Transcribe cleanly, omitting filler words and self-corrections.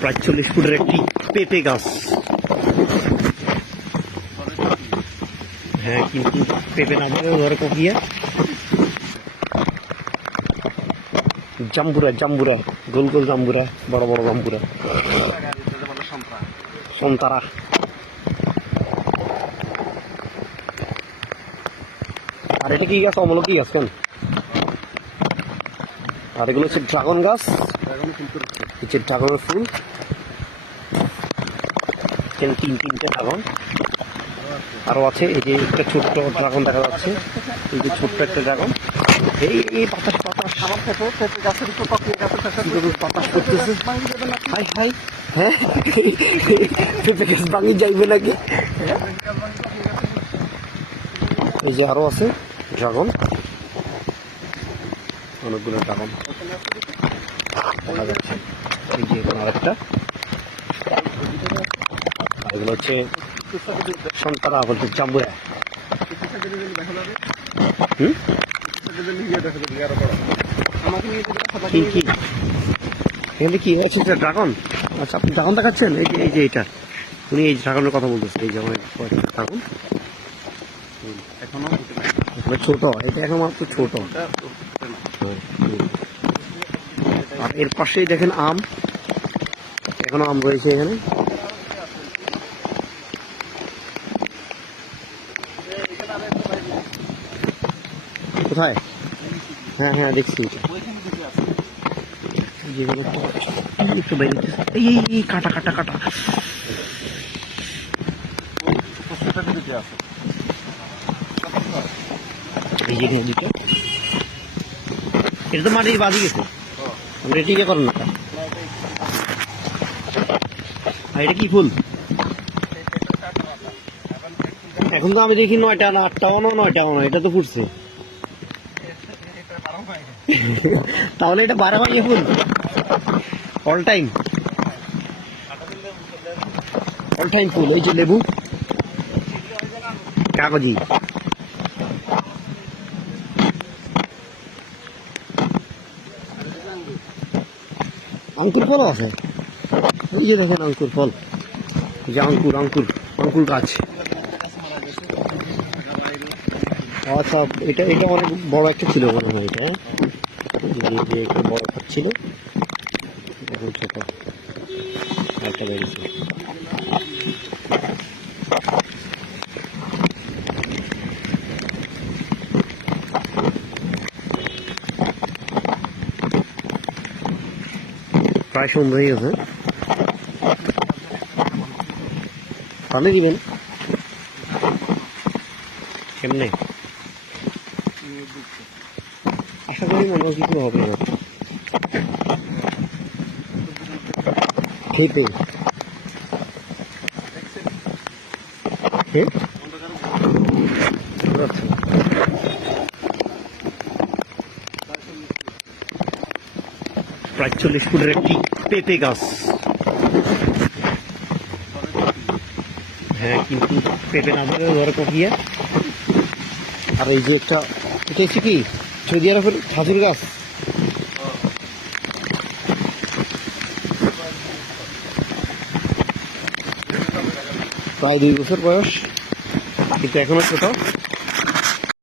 প্রায় 40 ফুটের একটি পেঁপে গাছ। হ্যাঁ, কিন্তু পেঁপে না ধরে ধরে কোকিয়া জাম্বুরা, জাম্বুরা, গোল গোল জাম্বুরা, বড় বড় জাম্বুরা, সন্তারা। আর এটা কি গাছ? অমল কি গাছ কেন? আর এগুলো হচ্ছে ড্রাগন গাছ, হচ্ছে ড্রাগনের ফুল। তিনটে ড্রাগন আরো আছে। এই যে একটা ছোট্ট ড্রাগন দেখা যাচ্ছে, এই যে ছোট্ট একটা ড্রাগন। এই বাতাস বাতাস বাতাস করতেছে। হাই হাই, হ্যাঁ পেঁপে গাছ ভাঙি যাইবে নাকি? এই যে আরো আছে ড্রাগন, অনেকগুলো ড্রাগন দেখা যাচ্ছে। এই যে এখানে আরেকটা, এগুলো হচ্ছে সন্তারা বলতে জাম্বুরা। এখানে কি আছে? ড্রাগন। আচ্ছা, আপনি ড্রাগন দেখাচ্ছেন? এই যে এটা, উনি এই ড্রাগনের কথা বলতেছে। এই যে আমার ড্রাগন এখনো ছোট, এটা এখন মাত্র ছোট। আর এর পাশেই দেখেন আম, এখনো আম রয়েছে এখানে। কোথায়? হ্যাঁ হ্যাঁ, দেখছি। এই কাটা কাটা কাটা, এই যে দুটো, এটা তো মাটির বাজি গেছে, আমরা এটিকে করেন না। আর এটা কি ফুল? এখন তো আমি দেখি 9টা না 8টাও না 9টাও না, এটা তো ফুটছে। তাহলে এটা 12 মাসে ফুল, অল টাইম ফুল। এই যে লেবু, কাগজি, আঙ্কুর ফলও আছে। এই যে দেখেন আঙ্কুর ফল, এই যে আঙ্কুর আঙ্কুর আঙ্কুর গাছ। আচ্ছা, এটা এটা অনেক বড় একটা ছিল মনে হয়। এটা যে একটা বড় গাছ ছিল, এখন ছোট একটা বেরিয়েছে। প্রায় সন্ধ্যা হয়ে গেছে, পানি দিবেন কেমনে? আশা করি মনে হয় কিছু হবে না। খেতে প্রায় 40 ফুটের একটি পেঁপে গাছ। হ্যাঁ, কিন্তু পেঁপে না ধরে ধরে কোকিয়া। আর এই যে একটা, এটা হচ্ছে কি সৌদি আরবের খাজুর গাছ। প্রায় 2 বছর বয়স, কিন্তু এখনো ছোট।